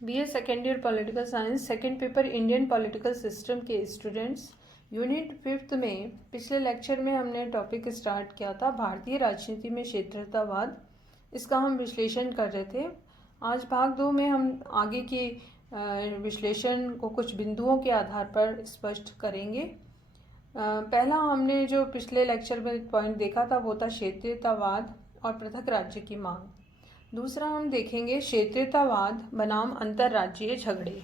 BA second year political science second paper Indian political system के students, unit 5th में पिछले lecture में हमने टॉपिक स्टार्ट किया था भारतीय राजनीति में क्षेत्रीयतावाद। इसका हम विश्लेषण कर रहे थे। आज भाग 2 में हम आगे के विश्लेषण को कुछ बिंदुओं के आधार पर स्पष्ट करेंगे। पहला हमने जो पिछले लेक्चर में पॉइंट देखा था वो था क्षेत्रीयतावाद और पृथक राज्य की मांग। दूसरा हम देखेंगे क्षेत्रीयतावाद बनाम अंतर्राज्यीय झगड़े।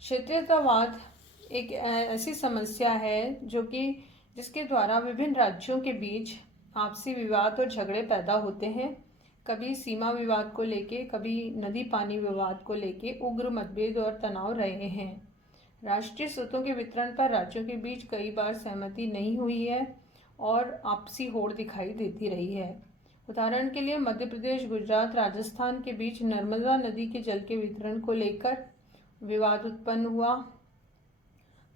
क्षेत्रीयतावाद एक ऐसी समस्या है जिसके द्वारा विभिन्न राज्यों के बीच आपसी विवाद और झगड़े पैदा होते हैं। कभी सीमा विवाद को लेके, कभी नदी पानी विवाद को लेके उग्र मतभेद और तनाव रहे हैं। राष्ट्रीय स्रोतों के वितरण पर राज्यों के बीच कई बार सहमति नहीं हुई है और आपसी होड़ दिखाई देती रही है। उदाहरण के लिए मध्य प्रदेश, गुजरात, राजस्थान के बीच नर्मदा नदी के जल के वितरण को लेकर विवाद उत्पन्न हुआ।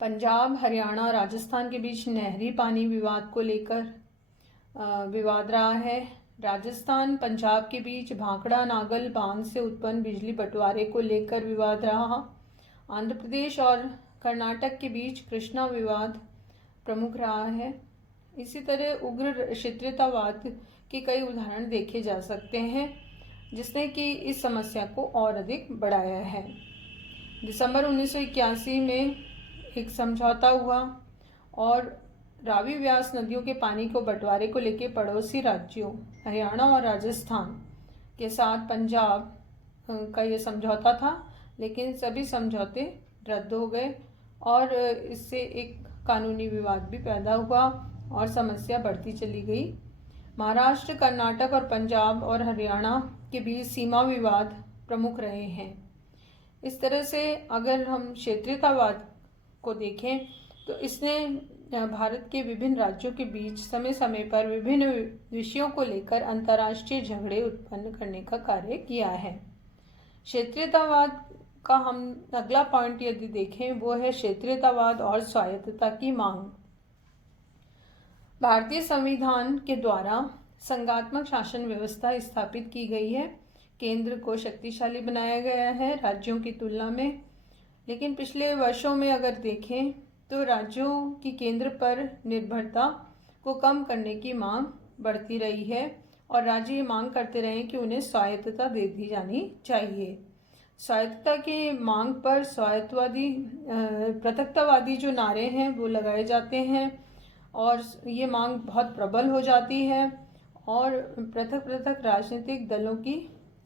पंजाब, हरियाणा, राजस्थान के बीच नहरी पानी विवाद को लेकर विवाद रहा है। राजस्थान, पंजाब के बीच भाखड़ा नागल बांध से उत्पन्न बिजली बंटवारे को लेकर विवाद रहा। आंध्र प्रदेश और कर्नाटक के बीच कृष्णा विवाद प्रमुख रहा है। इसी तरह उग्र क्षेत्रीयतावाद के कई उदाहरण देखे जा सकते हैं जिसने कि इस समस्या को और अधिक बढ़ाया है। दिसंबर 1981 में एक समझौता हुआ और रावी व्यास नदियों के पानी को बंटवारे को लेकर पड़ोसी राज्यों हरियाणा और राजस्थान के साथ पंजाब का ये समझौता था, लेकिन सभी समझौते रद्द हो गए और इससे एक कानूनी विवाद भी पैदा हुआ और समस्या बढ़ती चली गई। महाराष्ट्र, कर्नाटक और पंजाब और हरियाणा के बीच सीमा विवाद प्रमुख रहे हैं। इस तरह से अगर हम क्षेत्रीयतावाद को देखें तो इसने भारत के विभिन्न राज्यों के बीच समय समय पर विभिन्न विषयों को लेकर अंतर्राष्ट्रीय झगड़े उत्पन्न करने का कार्य किया है। क्षेत्रीयतावाद का हम अगला पॉइंट यदि देखें वो है क्षेत्रीयतावाद और स्वायत्तता की मांग। भारतीय संविधान के द्वारा संघात्मक शासन व्यवस्था स्थापित की गई है। केंद्र को शक्तिशाली बनाया गया है राज्यों की तुलना में, लेकिन पिछले वर्षों में अगर देखें तो राज्यों की केंद्र पर निर्भरता को कम करने की मांग बढ़ती रही है और राज्य ये मांग करते रहे कि उन्हें स्वायत्तता दे दी जानी चाहिए। स्वायत्तता की मांग पर स्वायत्तवादी पृथकतावादी जो नारे हैं वो लगाए जाते हैं और ये मांग बहुत प्रबल हो जाती है और पृथक पृथक राजनीतिक दलों की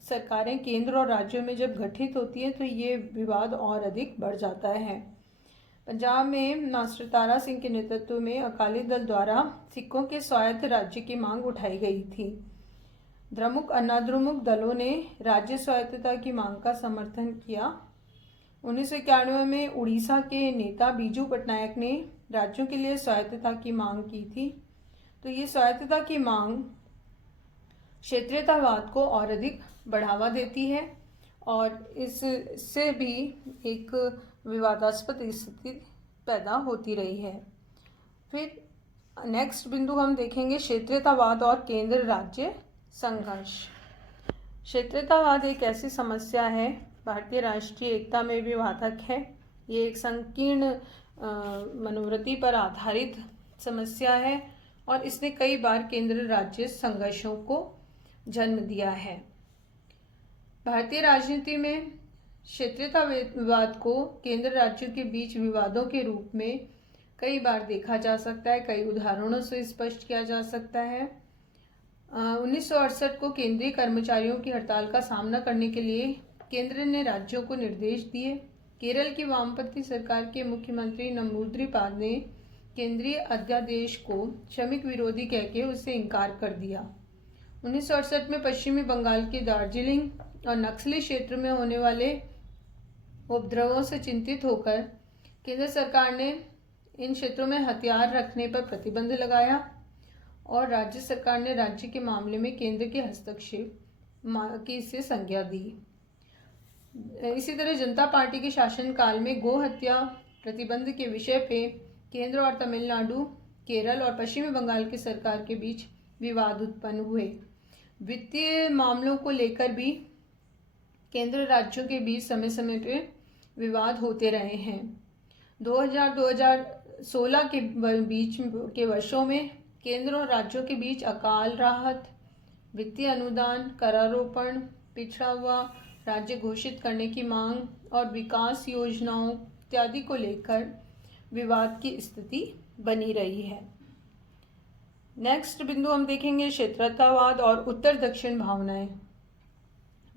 सरकारें केंद्र और राज्यों में जब गठित होती है तो ये विवाद और अधिक बढ़ जाता है। पंजाब में मास्टर तारा सिंह के नेतृत्व में अकाली दल द्वारा सिखों के स्वायत्त राज्य की मांग उठाई गई थी। द्रमुक अनाद्रमुक दलों ने राज्य स्वायत्तता की मांग का समर्थन किया। 1991 में उड़ीसा के नेता बीजू पटनायक ने राज्यों के लिए स्वायत्तता की मांग की थी। तो ये स्वायत्तता की मांग क्षेत्रीयतावाद को और अधिक बढ़ावा देती है और इससे भी एक विवादास्पद स्थिति पैदा होती रही है। फिर नेक्स्ट बिंदु हम देखेंगे क्षेत्रीयतावाद और केंद्र राज्य संघर्ष। क्षेत्रीयतावाद एक ऐसी समस्या है भारतीय राष्ट्रीय एकता में भी बाधक है। ये एक संकीर्ण मनोवृत्ति पर आधारित समस्या है और इसने कई बार केंद्र राज्य संघर्षों को जन्म दिया है। भारतीय राजनीति में क्षेत्रीयतावाद को केंद्र राज्यों के बीच विवादों के रूप में कई बार देखा जा सकता है, कई उदाहरणों से स्पष्ट किया जा सकता है। 1968 को केंद्रीय कर्मचारियों की हड़ताल का सामना करने के लिए केंद्र ने राज्यों को निर्देश दिए। केरल की वामपंथी सरकार के मुख्यमंत्री नंबूद्रिपाद ने केंद्रीय अध्यादेश को श्रमिक विरोधी कहकर उससे इनकार कर दिया। 1968 में पश्चिमी बंगाल के दार्जिलिंग और नक्सली क्षेत्र में होने वाले उपद्रवों से चिंतित होकर केंद्र सरकार ने इन क्षेत्रों में हथियार रखने पर प्रतिबंध लगाया और राज्य सरकार ने राज्य के मामले में केंद्र के हस्तक्षेप की इससे संज्ञा दी। इसी तरह जनता पार्टी के शासनकाल में गो हत्या प्रतिबंध के विषय पे केंद्र और तमिलनाडु, केरल और पश्चिमी बंगाल की सरकार के बीच विवाद उत्पन्न हुए। वित्तीय मामलों को लेकर भी केंद्र राज्यों के बीच समय समय पे विवाद होते रहे हैं। 2000-2016 के बीच के वर्षों में केंद्र और राज्यों के बीच अकाल राहत, वित्तीय अनुदान, करारोपण, पिछड़ा हुआ राज्य घोषित करने की मांग और विकास योजनाओं इत्यादि को लेकर विवाद की स्थिति बनी रही है। नेक्स्ट बिंदु हम देखेंगे क्षेत्रतावाद और उत्तर दक्षिण भावनाएं।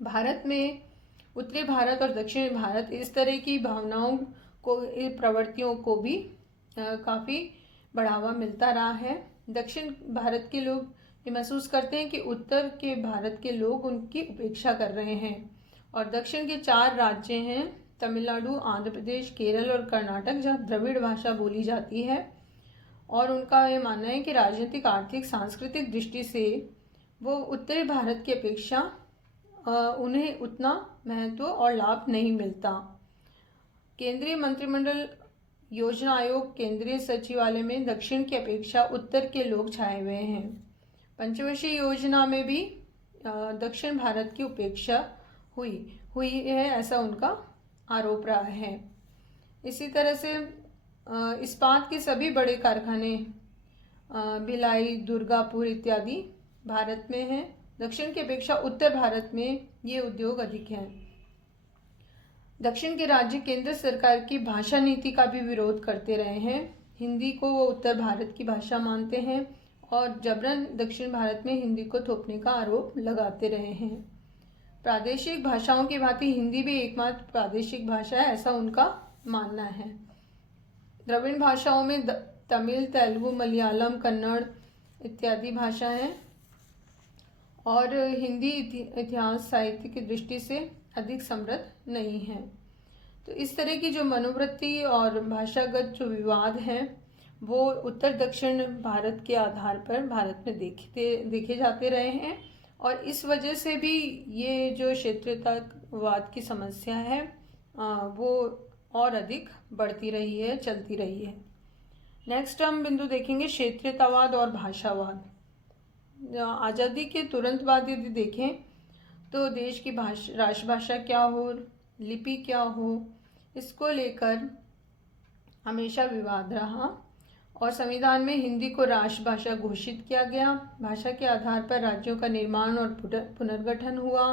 भारत में उत्तरी भारत और दक्षिणी भारत इस तरह की भावनाओं को, प्रवृत्तियों को भी काफ़ी बढ़ावा मिलता रहा है। दक्षिण भारत के लोग ये महसूस करते हैं कि उत्तर के भारत के लोग उनकी उपेक्षा कर रहे हैं, और दक्षिण के 4 राज्य हैं तमिलनाडु, आंध्र प्रदेश, केरल और कर्नाटक, जहाँ द्रविड़ भाषा बोली जाती है, और उनका ये मानना है कि राजनीतिक, आर्थिक, सांस्कृतिक दृष्टि से वो उत्तरी भारत की अपेक्षा उन्हें उतना महत्व और लाभ नहीं मिलता। केंद्रीय मंत्रिमंडल योजना आयोग, केंद्रीय सचिवालय में दक्षिण की अपेक्षा उत्तर के लोग छाए हुए हैं। पंचवर्षीय योजना में भी दक्षिण भारत की उपेक्षा हुई है, ऐसा उनका आरोप रहा है। इसी तरह से इस्पात के सभी बड़े कारखाने भिलाई, दुर्गापुर इत्यादि भारत में हैं। दक्षिण की अपेक्षा उत्तर भारत में ये उद्योग अधिक हैं। दक्षिण के राज्य केंद्र सरकार की भाषा नीति का भी विरोध करते रहे हैं। हिंदी को वो उत्तर भारत की भाषा मानते हैं और जबरन दक्षिण भारत में हिंदी को थोपने का आरोप लगाते रहे हैं। प्रादेशिक भाषाओं की भांति हिंदी भी एकमात्र प्रादेशिक भाषा है, ऐसा उनका मानना है। द्रविड़ भाषाओं में तमिल, तेलुगु, मलयालम, कन्नड़ इत्यादि भाषा हैं, और हिंदी इतिहास साहित्य की दृष्टि से अधिक समृद्ध नहीं है। तो इस तरह की जो मनोवृत्ति और भाषागत जो विवाद हैं वो उत्तर दक्षिण भारत के आधार पर भारत में देखे जाते रहे हैं, और इस वजह से भी ये जो क्षेत्रतावाद की समस्या है वो और अधिक बढ़ती रही है, चलती रही है। नेक्स्ट हम बिंदु देखेंगे क्षेत्रतावाद और भाषावाद। आज़ादी के तुरंत बाद यदि देखें तो देश की राष्ट्रभाषा क्या हो, लिपि क्या हो, इसको लेकर हमेशा विवाद रहा, और संविधान में हिंदी को राष्ट्रभाषा घोषित किया गया। भाषा के आधार पर राज्यों का निर्माण और पुनर्गठन हुआ।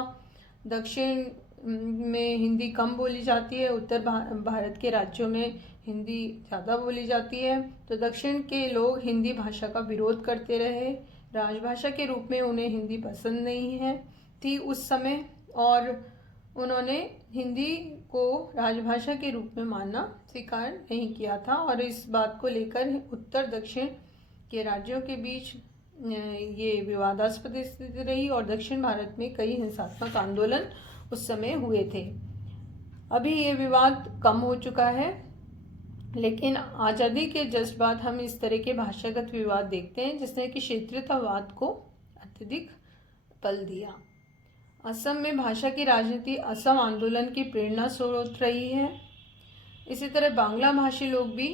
दक्षिण में हिंदी कम बोली जाती है, उत्तर भारत के राज्यों में हिंदी ज़्यादा बोली जाती है। तो दक्षिण के लोग हिंदी भाषा का विरोध करते रहे। राजभाषा के रूप में उन्हें हिंदी पसंद नहीं थी उस समय, और उन्होंने हिंदी को राजभाषा के रूप में मानना स्वीकार नहीं किया था, और इस बात को लेकर उत्तर दक्षिण के राज्यों के बीच ये विवादास्पद स्थिति रही, और दक्षिण भारत में कई हिंसात्मक आंदोलन उस समय हुए थे। अभी ये विवाद कम हो चुका है, लेकिन आज़ादी के जस्ट बाद हम इस तरह के भाषागत विवाद देखते हैं जिसने कि क्षेत्रतावाद को अत्यधिक बल दिया। असम में भाषा की राजनीति असम आंदोलन की प्रेरणा स्रोत रही है। इसी तरह बांग्ला भाषी लोग भी,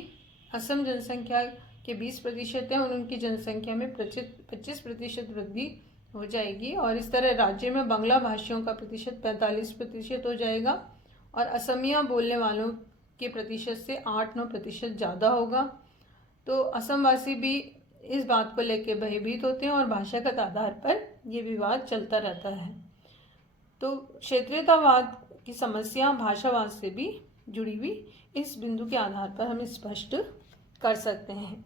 असम जनसंख्या के 20% है और उनकी जनसंख्या में 25% वृद्धि हो जाएगी, और इस तरह राज्य में बांग्ला भाषियों का प्रतिशत 45% हो जाएगा, और असमिया बोलने वालों के प्रतिशत से 8-9% ज़्यादा होगा। तो असमवासी भी इस बात को लेकर भयभीत होते हैं, और भाषागत आधार पर ये विवाद चलता रहता है। तो क्षेत्रीयतावाद की समस्या भाषावाद से भी जुड़ी हुई इस बिंदु के आधार पर हम स्पष्ट कर सकते हैं।